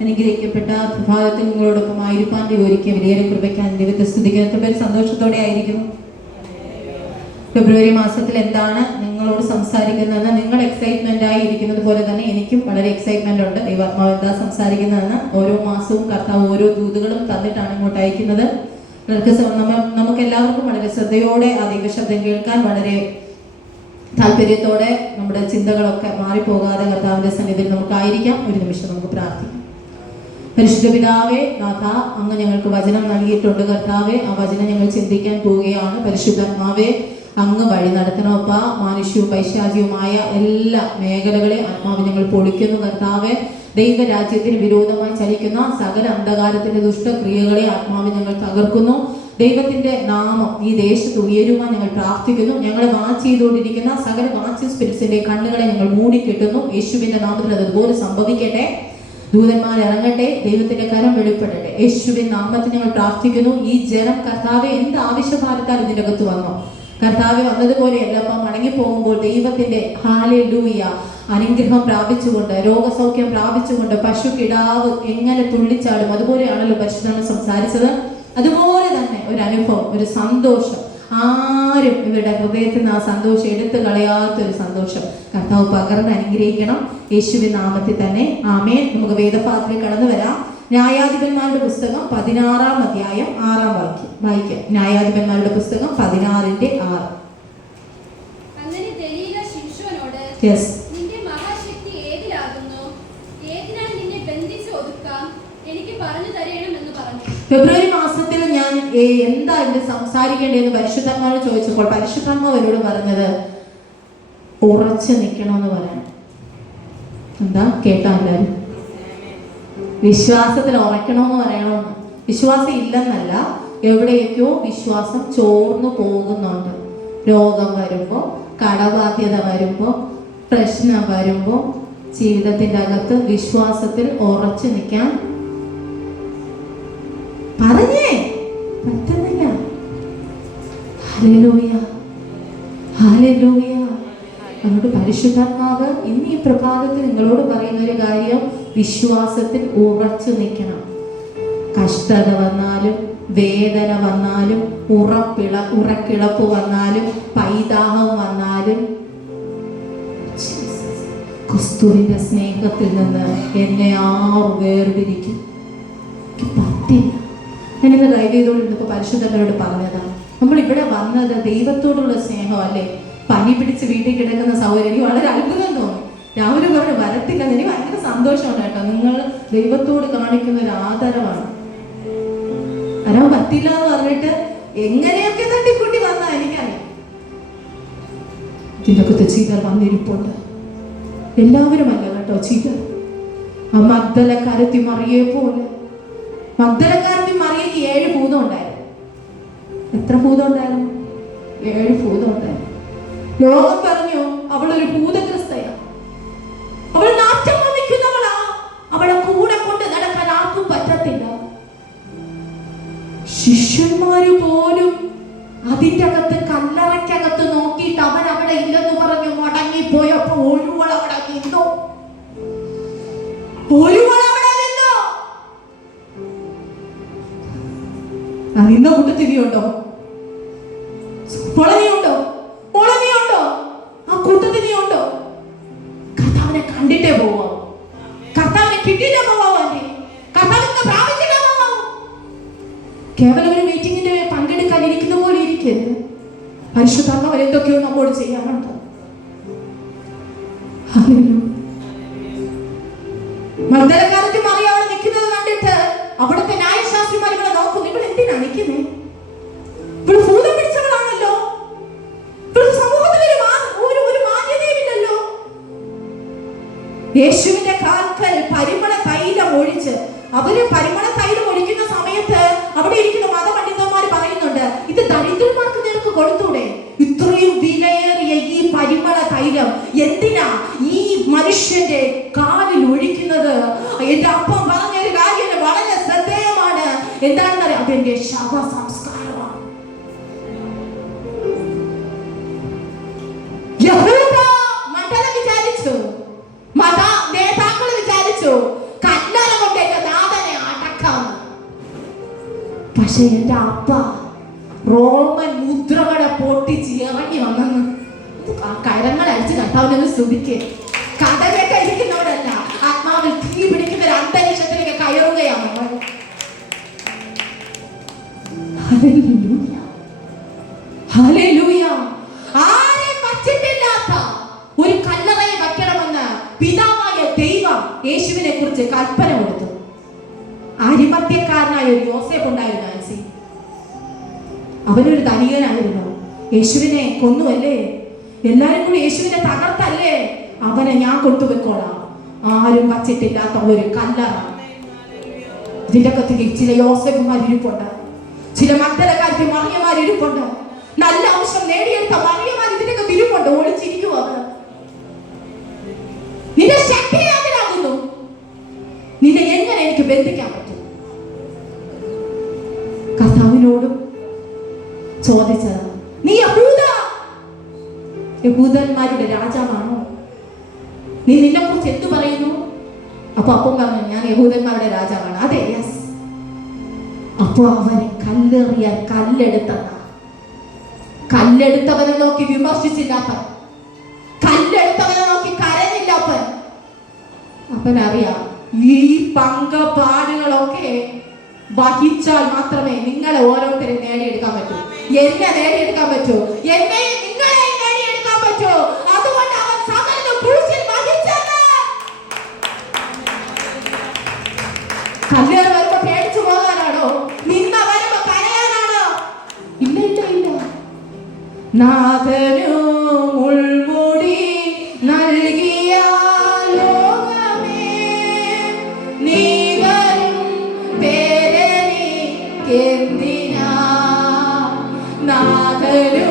അനുഗ്രഹിക്കപ്പെട്ട പ്രഭാതത്തിൽ നിങ്ങളോടൊപ്പം ആയിരിക്കാൻ ഒരുക്കിയ വിലയേറെ കൃപയ്ക്കാൻ ദൈവത്തെ സ്തുതിക്കാൻ എത്ര പേര് സന്തോഷത്തോടെ ആയിരിക്കുന്നു? ഫെബ്രുവരി മാസത്തിൽ എന്താണ് നിങ്ങളോട് സംസാരിക്കുന്നതെന്ന് നിങ്ങൾ എക്സൈറ്റ്മെന്റ് ആയി ഇരിക്കുന്നത് പോലെ തന്നെ എനിക്കും വളരെ എക്സൈറ്റ്മെന്റ് ഉണ്ട്. ദൈവാത്മാവ് എന്താ സംസാരിക്കുന്നതെന്ന് ഓരോ മാസവും കർത്താവ് ഓരോ ദൂതുകളും തന്നിട്ടാണ് ഇങ്ങോട്ട് അയക്കുന്നത്. നമുക്ക് എല്ലാവർക്കും വളരെ ശ്രദ്ധയോടെ ആ ദൈവശബ്ദം കേൾക്കാൻ, വളരെ താല്പര്യത്തോടെ നമ്മുടെ ചിന്തകളൊക്കെ മാറിപ്പോകാതെ കർത്താവിന്റെ സന്നിധിയിൽ നമുക്കായിരിക്കാം. ഒരു നിമിഷം നമുക്ക് പ്രാർത്ഥിക്കാം. പരിശുദ്ധ പിതാവേ, നാഥ, അങ്ങ് ഞങ്ങൾക്ക് വചനം നൽകിയിട്ടുണ്ട്. കർത്താവെ, ആ വചനം ഞങ്ങൾ ചിന്തിക്കാൻ പോവുകയാണ്. പരിശുദ്ധാത്മാവേ, അങ്ങ് വഴി നടത്തണമപ്പ. മാനുഷ്യവും പൈശാചികവുമായ എല്ലാ മേഖലകളെ ആത്മാവ് ഞങ്ങൾ പൊളിക്കുന്നു. കർത്താവെ, ദൈവരാജ്യത്തിന് വിരോധമായി ചലിക്കുന്ന സകല അന്ധകാരത്തിന്റെ ദുഷ്ടക്രിയകളെ ആത്മാവ് ഞങ്ങൾ തകർക്കുന്നു. ദൈവത്തിന്റെ നാമം ഈ ദേശത്ത് ഉയരുവാൻ ഞങ്ങൾ പ്രാർത്ഥിക്കുന്നു. ഞങ്ങളെ വാച്ച് ചെയ്തുകൊണ്ടിരിക്കുന്ന സകല വാച്ച് സ്പിരിറ്റ്സിന്റെ കണ്ണുകളെ ഞങ്ങൾ മൂടിക്കെട്ടുന്നു. യേശുവിന്റെ നാമത്തിൽ അതുപോലെ സംഭവിക്കട്ടെ. ദൂതന്മാർ ഇറങ്ങട്ടെ. ദൈവത്തിന്റെ കരം വെളിപ്പെടട്ടെ. യേശുവിൻ നാമത്തിൽ ഞങ്ങൾ പ്രാർത്ഥിക്കുന്നു. ഈ ജനം കർത്താവെ എന്ത് ആവശ്യഭാരത്താൽ ഇതിൻ്റെ അകത്ത് വന്നോ, കർത്താവ് വന്നതുപോലെയല്ല. അപ്പം മടങ്ങിപ്പോകുമ്പോൾ ദൈവത്തിന്റെ ഹല്ലേലൂയ അനുഗ്രഹം പ്രാപിച്ചുകൊണ്ട്, രോഗസൗഖ്യം പ്രാപിച്ചുകൊണ്ട്, പശു കിടാവ് എങ്ങനെ തുള്ളിച്ചാടും അതുപോലെയാണല്ലോ പരിശുദ്ധനാമം സംസാരിച്ചത്. അതുപോലെ തന്നെ ഒരു അനുഭവം, ഒരു സന്തോഷം, ആരും ഇവരുടെ ഹൃദയത്തിൽ നിന്ന് ആ സന്തോഷം എടുത്തു കളയാത്തൊരു സന്തോഷം കർത്താവ് പകർന്ന് അനുഗ്രഹിക്കണം. യേശുവിൻ നാമത്തിൽ തന്നെ ആമേൻ. നമുക്ക് വേദഭാഗത്തിൽ കടന്നു വരാം. ന്യായാധിപന്മാരുടെ പുസ്തകം 16-ാം അധ്യായം 6-ാം വാക്യം. ന്യായാധിപന്മാരുടെ പുസ്തകം 16:6. അങ്ങനെ ദലീല ശിംശോനോട്, നിന്റെ മഹാശക്തി ഏതിലാകുന്നു? ഏതിനാൽ നിന്നെ ബന്ധിച്ച് ഒതുക്കാം? എനിക്ക് പറഞ്ഞു തരണമെന്ന് പറഞ്ഞു. ഫെബ്രുവരി മാസത്തിൽ ഞാൻ എന്താ ഇവിടെ സംസാരിക്കേണ്ടതെന്ന് പരിശുദ്ധന്മാരോട് ചോദിച്ചപ്പോൾ പരിശുദ്ധന്മാർ അവരോട് പറഞ്ഞത് ഉറച്ചു നിൽക്കണമെന്ന് പറയണം. എന്താ കേട്ടാ എല്ലാവരും? വിശ്വാസത്തിൽ ഉറക്കണമെന്ന് പറയണമെന്ന്. വിശ്വാസം ഇല്ലെന്നല്ല, എവിടെയൊക്കെയോ വിശ്വാസം ചോർന്നു പോകുന്നുണ്ട്. രോഗം വരുമ്പോ, കടബാധ്യത വരുമ്പോ, പ്രശ്നം വരുമ്പോ ജീവിതത്തിന്റെ അകത്ത് വിശ്വാസത്തിൽ ഉറച്ചു നിൽക്കാൻ പറഞ്ഞേ പറ്റുന്നില്ല. Hallelujah, hallelujah. അതുകൊണ്ട് പരിശുദ്ധാത്മാവ് ഇന്ന് ഈ പ്രഭാതത്തിൽ നിങ്ങളോട് പറയുന്ന ഒരു കാര്യം, വിശ്വാസത്തിൽ ഉറച്ചു നിൽക്കണം. കഷ്ടത വന്നാലും, വേദന വന്നാലും, ഉറക്കിളപ്പ് വന്നാലും, പൈതാഹം വന്നാലും, ക്രിസ്തുവിന്റെ സ്നേഹത്തിൽ നിന്ന് എന്നെ ആർ വേർതിരിക്കും? പറ്റില്ല. ഞാനിന്ന് ഡ്രൈവ് ചെയ്തുകൊണ്ടിരുന്നപ്പോൾ പരിശുദ്ധനോട് പറഞ്ഞതാണ്, നമ്മൾ ഇവിടെ വന്നത് ദൈവത്തോടുള്ള സ്നേഹം അല്ലേ? പനി പിടിച്ച് വീട്ടിൽ കിടക്കുന്ന സൗകര്യം എനിക്ക് വളരെ അത്ഭുതം തോന്നി. രാവിലെ പറഞ്ഞ് വരത്തില്ല. എനിക്ക് ഭയങ്കര സന്തോഷമാണ് കേട്ടോ. നിങ്ങൾ ദൈവത്തോട് കാണിക്കുന്ന ഒരു ആദരവാണ്. വരാൻ പറ്റില്ല എന്ന് പറഞ്ഞിട്ട് എങ്ങനെയൊക്കെ തട്ടിക്കൂട്ടി വന്നാ എനിക്കറിയാം. ഇതിനകത്ത് ചിലർ വന്നിരിപ്പുണ്ട്. എല്ലാവരും അല്ല കേട്ടോ, ചിലർ. ആ മഗ്ദലക്കാരത്തി മറിയെ പോലെ. മഗ്ദലക്കാരത്തി മറിയയ്ക്ക് 7 ഭൂതം ഉണ്ടായിരുന്നു. എത്ര ഭൂതം ഉണ്ടായിരുന്നു? 7 ഭൂതം ഉണ്ടായിരുന്നു. ലോകം പറഞ്ഞു അവളൊരു ഭൂതഗ്രസ്തയാണ്, അവൾ നാറ്റം വമിക്കുന്നവളാ, അവളെ കൂടെ കൊണ്ട് നടക്കാൻ ആർക്കും പറ്റത്തില്ല. ശിഷ്യന്മാര് പോലും അതിന്റെ അകത്ത് കല്ലറയ്ക്കകത്ത് നോക്കിയിട്ട് അവൻ അവിടെ ഇല്ലെന്ന് പറഞ്ഞു മടങ്ങിപ്പോയപ്പോ ഒരുവൾ അവിടെ നിന്നു. നിന്ന കൂട്ടത്തിരിയുണ്ടോ? പൊളനിയുണ്ടോ? പൊളനിയുണ്ടോ? ആ കൂട്ടത്തിനിയുണ്ടോ? കർത്താവിനെ കണ്ടിട്ടേ പോവാ, കർത്താവിനെ കിട്ടിയിട്ടേ പോവാ, കർത്താവിനെ പ്രാപിച്ചിട്ടേ പോവാ. കേവലം ഒരു മീറ്റിംഗിന്റെ പങ്കെടുക്കാൻ ഇരിക്കുന്ന പോലെ ഇരിക്കരുത്. പരിശുദ്ധാത്മാവ് എന്തൊക്കെയോ നമ്മോട് ചെയ്യാനുണ്ട്. മഗ്ദലക്കാരത്തി മറിയ അവിടെ നിൽക്കുന്നത് കണ്ടിട്ട് അവിടുത്തെ ന്യായശാസ്ത്രിമാർ ഇവളെ നോക്കുന്നു. ഇവിടെ എന്തിനാ നിൽക്കുന്നേ? ഇവിടെ ഭൂതം പിടിച്ചവളാണല്ലോ, ഇവിടെ സമൂഹത്തിൽ ഒരു മാന്യതയുമില്ലല്ലോ. യേശുവിന്റെ കാൽക്കൽ പരിമള തൈലം ഒഴിച്ച്, അവര് പരിമള തൈലം ഒഴിക്കുന്ന സമയത്ത് അവിടെ ഇരിക്കുന്ന മതപണ്ഡിതന്മാർ പറയുന്നുണ്ട്, ഇത് ദരിദ്രന്മാർക്ക് നിനക്ക് കൊടുത്തൂടെ? ഇത്രയും വിലയേറിയ ഈ പരിമള തൈലം എന്തിനാ ഈ മനുഷ്യന്റെ കാലിൽ ഒഴിക്കുന്നത്? എന്റെ അപ്പം പറഞ്ഞൊരു കാര്യം വളരെ ശ്രദ്ധേയമാണ്. എന്താണെന്ന് അറിയാം, അതെന്റെ ശവ സംസ്കാരമാണ്. മണ്ഡലം വിചാരിച്ചു, മത നേതാക്കൾ വിചാരിച്ചു, കല്ലറ കൊണ്ട് പക്ഷെ എൻ്റെ അപ്പ റോമൻ മുദ്രകളെ പൊട്ടിച്ച് ഇറങ്ങി വന്നെന്ന് ആ കരങ്ങൾ അടിച്ച് കർത്താവിനെ സ്തുതിക്ക്. കഥയൊക്കെ ഇരിക്കുന്നവരല്ല, ആത്മാവിൽ തീ പിടിക്കുന്ന ഒരു അന്തരീക്ഷത്തിലേക്ക് കയറുകയാണ് നമ്മൾ. Hallelujah, hallelujah. ആരെയും വച്ചിട്ടില്ലാത്ത ഒരു കല്ലറയെ വയ്ക്കണമെന്ന് പിതാവായ ദൈവം യേശുവിനെ കുറിച്ച് കൽപ്പന കൊടുത്തു. അരിമത്യക്കാരനായ ഒരു യോസേഫ് ഉണ്ടായിരുന്നു. ആൻസി, അവനൊരു ധനികനായിരുന്നു. യേശുവിനെ കൊന്നുവല്ലേ, എല്ലാരും കൂടി യേശുവിനെ തകർത്തല്ലേ, അവനെ ഞാൻ കൊണ്ടുപോയിക്കോളാം. ആരും വച്ചിട്ടില്ലാത്ത ഒരു കല്ലറ. ഇതിന്റെ കത്തിക്ക് ചില യോസേഫുമാർ ഇരിപ്പുണ്ട്, ചില മഗ്ദലക്കാർക്ക് മറിയമാർ ഇരിപ്പുണ്ട്, നല്ല അംശം നേടിയെടുത്ത മറിയമാർ ഇതിന്റെ കത്ത് ഇരിപ്പുണ്ട്, ഒളിച്ചിരിക്കും. അവർ നിന്റെ ശക്തി അതിലാകുന്നു. നിന്നെ എങ്ങനെ എനിക്ക് ബന്ധിക്കാൻ പറ്റും? കർത്താവിനോടും ചോദിച്ചത്, നീ യഹൂദന്മാരുടെ രാജാവാണോ? നീ നിന്നെ കുറിച്ച് എന്തു പറയുന്നു? അപ്പൊ അപ്പം പറഞ്ഞു, ഞാൻ യഹൂദന്മാരുടെ രാജാവാണ്. അതെ, യെസ്. അപ്പൊ അവനെ കല്ലെറിയാൻ കല്ലെടുത്തവനെ നോക്കി വിമർശിച്ചില്ലാത്തവൻ, കല്ലെടുത്തവനെ നോക്കി കരഞ്ഞില്ലാത്തവൻ. അപ്പനറിയാം ഈ പങ്കപാടുകളൊക്കെ വഹിച്ചാൽ മാത്രമേ നിങ്ങളെ ഓരോരുത്തരും നേടിയെടുക്കാൻ പറ്റൂ, എന്നെ നേടിയെടുക്കാൻ പറ്റൂ, എന്നെ നിങ്ങളെ നേടിയെടുക്കാൻ പറ്റൂ. അതുകൊണ്ട് അവൻ സകലതും ക്രൂശിൽ വഹിച്ചത്. കല്ലേറ് വരുമ്പോ പേടിച്ചു പോകാനാണോ? നിന്ന വരുമ്പോ കരയാനാണോ? ഇല്ല ഇല്ല ഇല്ല. നാഥനു മുൾമുടി നൽകിയ ലോകമേ, നീ വരും പേരെനിക്കെന്തിനാ? നാഥനു